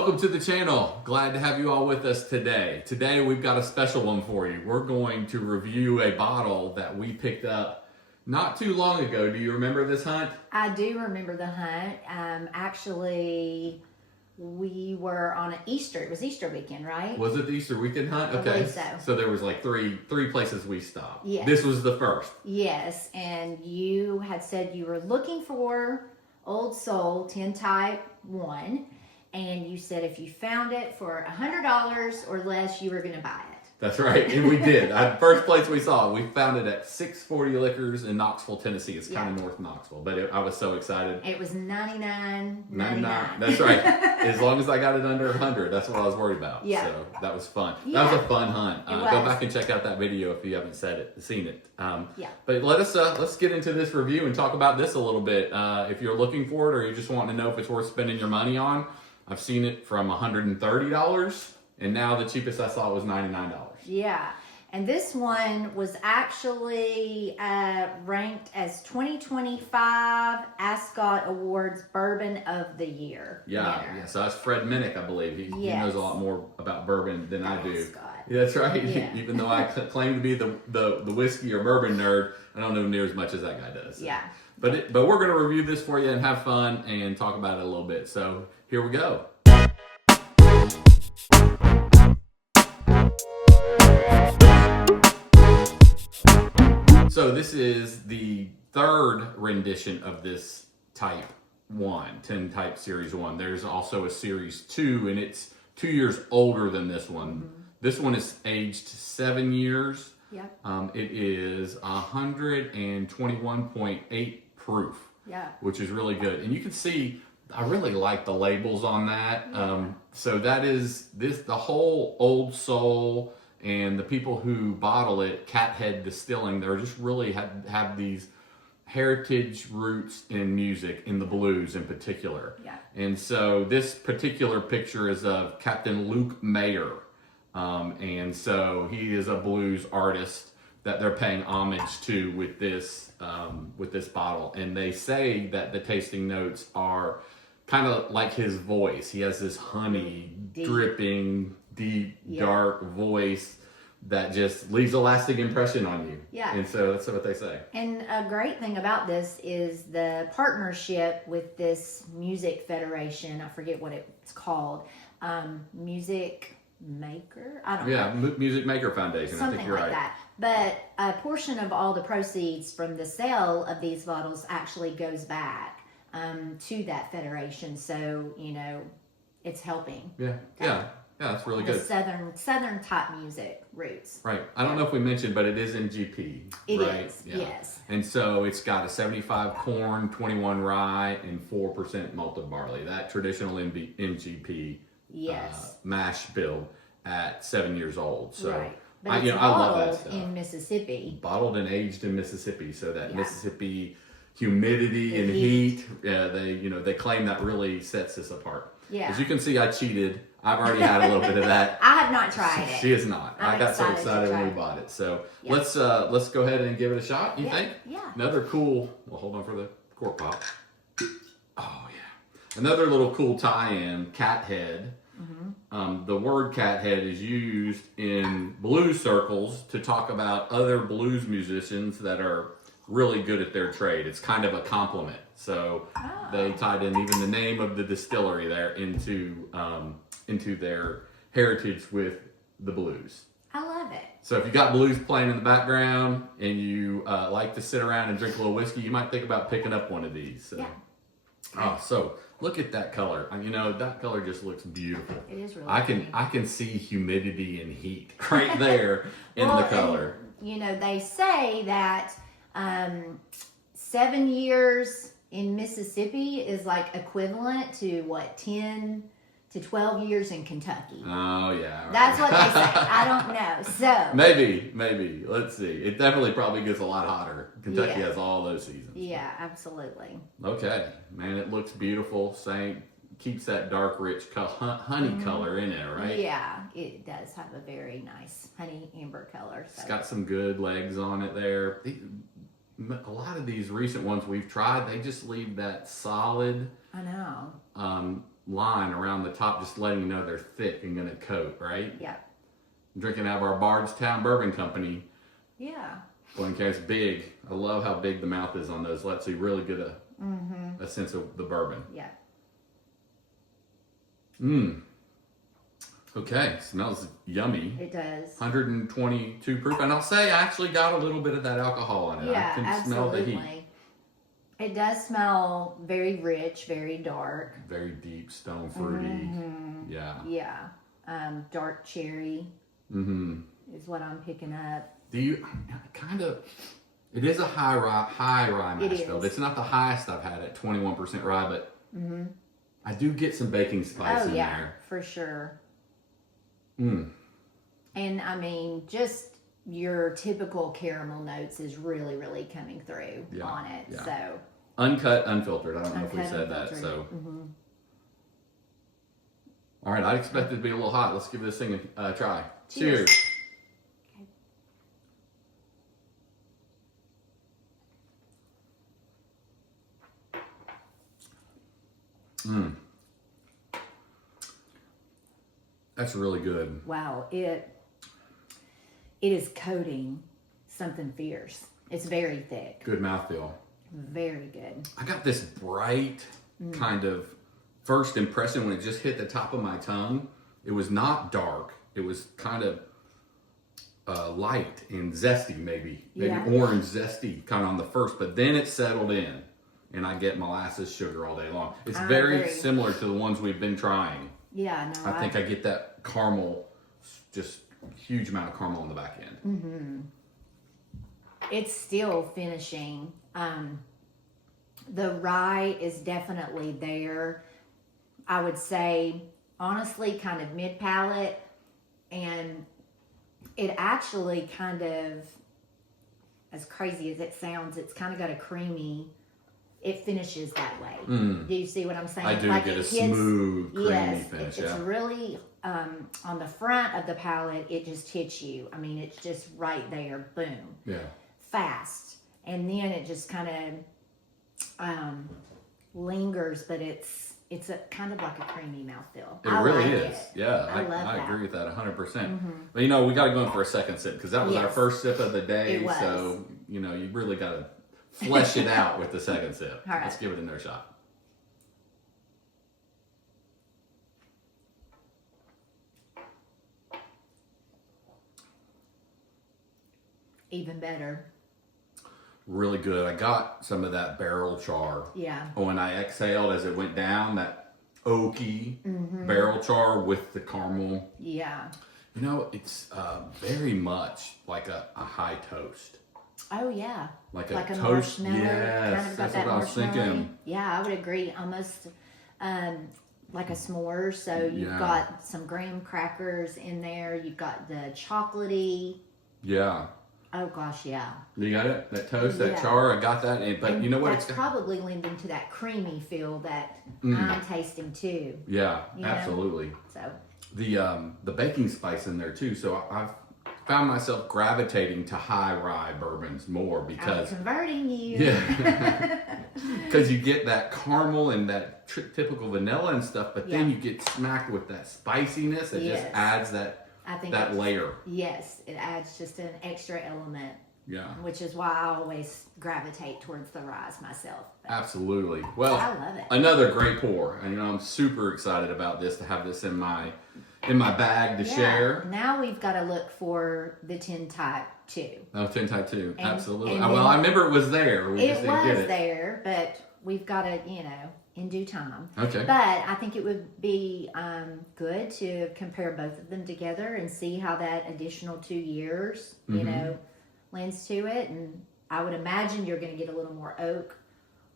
Welcome to the channel. Glad to have you all with us today. Today we've got a special one for you. We're going to review a bottle that we picked up not too long ago. Do you remember this hunt? I do remember the hunt. Actually, we were on an Easter. It was Easter weekend, right? Was it the Easter weekend hunt? I Okay. believe so. So there was like three places we stopped. Yes. This was the first. Yes, and you had said you were looking for Old Soul 10 Type 1, and you said if you found it for $100 or less, you were going to buy it. That's right, and we did. First place we saw it, we found it at 640 Liquors in Knoxville, Tennessee. It's kind of north Knoxville, but I was so excited. It was $99.99. That's right. As long as I got it under 100, that's what I was worried about. Yeah. So that was fun. Yeah. That was a fun hunt. It Go was. back and check out that video if you haven't seen it. Yeah. But let's get into this review and talk about this a little bit. If you're looking for it or you're just wanting to know if it's worth spending your money on, I've seen it from $130, and now the cheapest I saw was $99. Yeah, and this one was actually ranked as 2025 Ascot Awards Bourbon of the Year. Yeah. So that's Fred Minnick, I believe. He knows a lot more about bourbon than I do. Ascot. That's right. Yeah. Even though I claim to be the whiskey or bourbon nerd, I don't know near as much as that guy does. Yeah. But we're going to review this for you and have fun and talk about it a little bit. So here we go. So this is the third rendition of this Type 1, 10 Type Series 1. There's also a Series 2, and it's 2 years older than this one. Mm-hmm. This one is aged 7 years. Yep. It is 121.8 proof, which is really good. And you can see, I really like the labels on that. Yeah. So that is the whole Old Soul, and the people who bottle it, Cathead Distilling, they're just really have these heritage roots in music, in the blues in particular. Yeah. And so this particular picture is of Captain Luke Mayer. And so he is a blues artist that they're paying homage to with this bottle. And they say that the tasting notes are kind of like his voice. He has this honey, dripping, deep, dark voice that just leaves a lasting impression on you. Yeah. And so that's what they say. And a great thing about this is the partnership with this music federation. I forget what it's called. Music Maker? I don't know. Yeah, Music Maker Foundation. Something I think you're like right. that. But a portion of all the proceeds from the sale of these bottles actually goes back to that federation. So, it's helping. Yeah, that's really good. Southern type music roots. Right. I don't know if we mentioned, but it is in GP. It right? is, yes. And so it's got a 75 corn, 21 rye, and 4% malted barley. That traditional MGP mash build at 7 years old. So right. But I love that stuff. In Mississippi. Bottled and aged in Mississippi, so that Mississippi humidity and heat, they claim that really sets this apart. Yeah. As you can see, I cheated. I've already had a little bit of that. I have not tried it. She has not. I got so excited when we it. bought it. So let's go ahead and give it a shot. You think? Yeah. Another cool. Well, hold on for the cork pop. Oh yeah. Another little cool tie-in. Cathead. Mm-hmm. The word cathead is used in blues circles to talk about other blues musicians that are really good at their trade. It's kind of a compliment. So they tied in even the name of the distillery there into their heritage with the blues. I love it. So if you got blues playing in the background and you like to sit around and drink a little whiskey, you might think about picking up one of these. So. Yeah. Oh, so look at that color. That color just looks beautiful. It is really I can see humidity and heat right there in the color. And, they say that 7 years in Mississippi is like equivalent to 10 to 12 years in Kentucky. Oh yeah. Right. That's what they say. I don't know. So maybe. Let's see. It definitely probably gets a lot hotter. Kentucky has all those seasons. Yeah, absolutely. Okay, man, it looks beautiful. Keeps that dark, rich honey color in it, right? Yeah, it does have a very nice honey amber color. So. It's got some good legs on it there. A lot of these recent ones we've tried, they just leave that solid. I know. line around the top, just letting you know they're thick and gonna coat, right? Yeah. Drinking out of our Bardstown Bourbon Company. Yeah. One carries big. I love how big the mouth is on those. Lets you really get a sense of the bourbon. Yeah. Okay, smells yummy. It does. 122 proof, and I'll say I actually got a little bit of that alcohol in it. Yeah, I can absolutely. smell the heat. It does smell very rich, very dark. Very deep, stone fruity. Yeah. Yeah. Dark cherry is what I'm picking up. Do you kind of? It is a high-rye mash bill. is. It's not the highest I've had at 21% rye, but I do get some baking spice in there. For sure. And I mean, just your typical caramel notes is really, really coming through on it. Yeah. So Uncut, unfiltered. I don't know if we uncut, said that. unfiltered. So, all right. I expect it to be a little hot. Let's give this thing a try. Cheers. That's really good. Wow, it is coating something fierce. It's very thick. Good mouthfeel. Very good. I got this bright kind of first impression when it just hit the top of my tongue. It was not dark. It was kind of light and zesty, maybe orange zesty, kind of on the first. But then it settled in, and I get molasses sugar all day long. It's very similar to the ones we've been trying. Yeah, no. I think I get that caramel, just huge amount of caramel on the back end. It's still finishing. The rye is definitely there. I would say, honestly, kind of mid-palate. And it actually kind of, as crazy as it sounds, it's kind of got a creamy, it finishes that way. Do you see what I'm saying? I do get a smooth, creamy finish. It's really, on the front of the palate, it just hits you. I mean, it's just right there, boom. Yeah. Fast. And then it just kind of lingers, but it's a kind of like a creamy mouthfeel. It really like is. It. Yeah, I agree with that 100%. But we got to go in for a second sip because that was our first sip of the day. It was. So, you really got to flesh it out with the second sip. All right. Let's give it another shot. Even better. Really good. I got some of that barrel char. Yeah. When I exhaled as it went down, that oaky barrel char with the caramel. Yeah. It's very much like a high toast. Oh yeah. Like a toast. Marshmallow. Yes, Kind of got that's that what I was thinking. Yeah, I would agree. Almost like a s'more. So you've got some graham crackers in there. You've got the chocolatey. Yeah. Oh gosh, yeah. You got it? That toast, that char, I got that. But and you know what? That's probably lending to that creamy feel that I'm tasting too. Yeah, You know? absolutely. So The baking spice in there too. So I've found myself gravitating to high-rye bourbons more because I'm converting you. Yeah, because you get that caramel and that typical vanilla and stuff, but then you get smacked with that spiciness. It just adds that layer. Yes, it adds just an extra element. Yeah. Which is why I always gravitate towards the ryes myself. But absolutely. Well, I love it. Another great pour. And I'm super excited about this, to have this in my bag to share. Now we've got to look for the tin type 2. Oh, tin type 2. Absolutely. and Well, I remember it was there. We just didn't get it. There, but we've got to, in due time. Okay. But I think it would be good to compare both of them together and see how that additional 2 years, lends to it. And I would imagine you're going to get a little more oak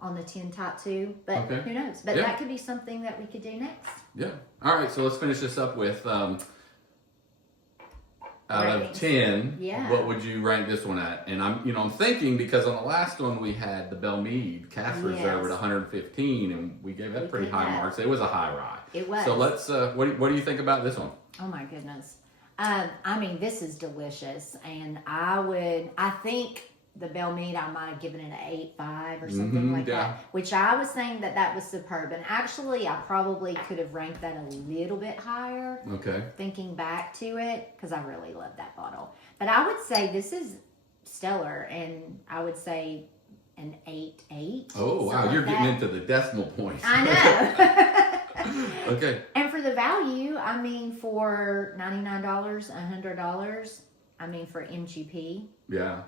on the tin type 2, but who knows? But that could be something that we could do next. Yeah. All right. So let's finish this up with out of 10. Yeah. What would you rank this one at? And I'm thinking, because on the last one we had the Belle Meade Cask Reserve at 115, and we gave that pretty high marks. It was a high rye. It was. So let's. What do you think about this one? Oh my goodness. This is delicious, and I think the Bell Mead, I might have given it an 8.5 or something like that. Which I was saying that was superb. And actually, I probably could have ranked that a little bit higher. Okay. Thinking back to it, because I really love that bottle. But I would say this is stellar, and I would say an 8.8. Oh wow, you're getting into the decimal points. I know. Okay. And for the value, I mean, for $99, $100, I mean, for MGP, Yeah.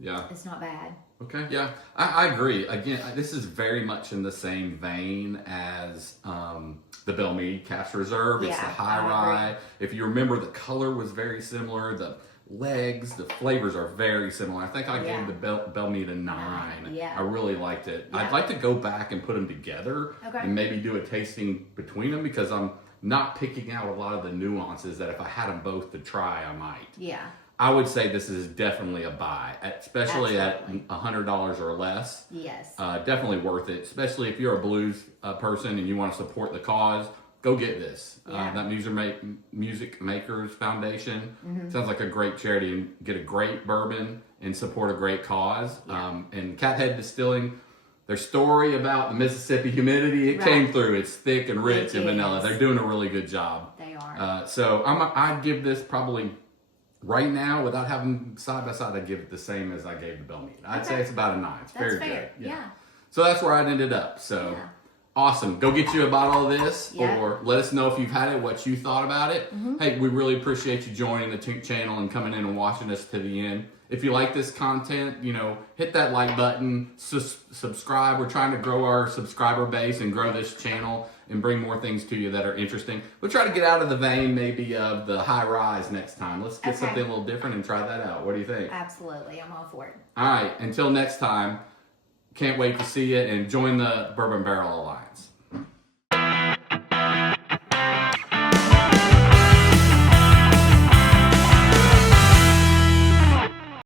it's not bad. Okay, yeah, I agree. Again, this is very much in the same vein as the Bell Mead Cask Reserve. It's the Yeah, high-rye. If you remember, the color was very similar. The legs, the flavors are very similar. I think I gave the Bell Mead a 9. Yeah. I really liked it. Yeah. I'd like to go back and put them together and maybe do a tasting between them, because I'm not picking out a lot of the nuances that if I had them both to try, I might. Yeah. I would say this is definitely a buy, especially Absolutely. at $100 or less. Yes. Definitely worth it, especially if you're a blues person and you want to support the cause. Go get this. Yeah. That Music Makers Foundation sounds like a great charity, and get a great bourbon and support a great cause. Yeah. And Cathead Distilling, their story about the Mississippi humidity, it came through. It's thick and rich and vanilla. They're doing a really good job. They are. So I'd give this probably, right now, without having side by side, I'd give it the same as I gave the Bell Mead. I'd say it's about a 9. It's That's very fair. good. Yeah. So that's where I ended up. So awesome. Go get you a bottle of this, or let us know if you've had it, what you thought about it. Hey, we really appreciate you joining the channel and coming in and watching us to the end. If you like this content, hit that like button, subscribe. We're trying to grow our subscriber base and grow this channel and bring more things to you that are interesting. We'll try to get out of the vein maybe of the high-rise next time. Let's get something a little different and try that out. What do you think? Absolutely. I'm all for it. All right. Until next time, can't wait to see you, and join the Bourbon Barrel Alliance.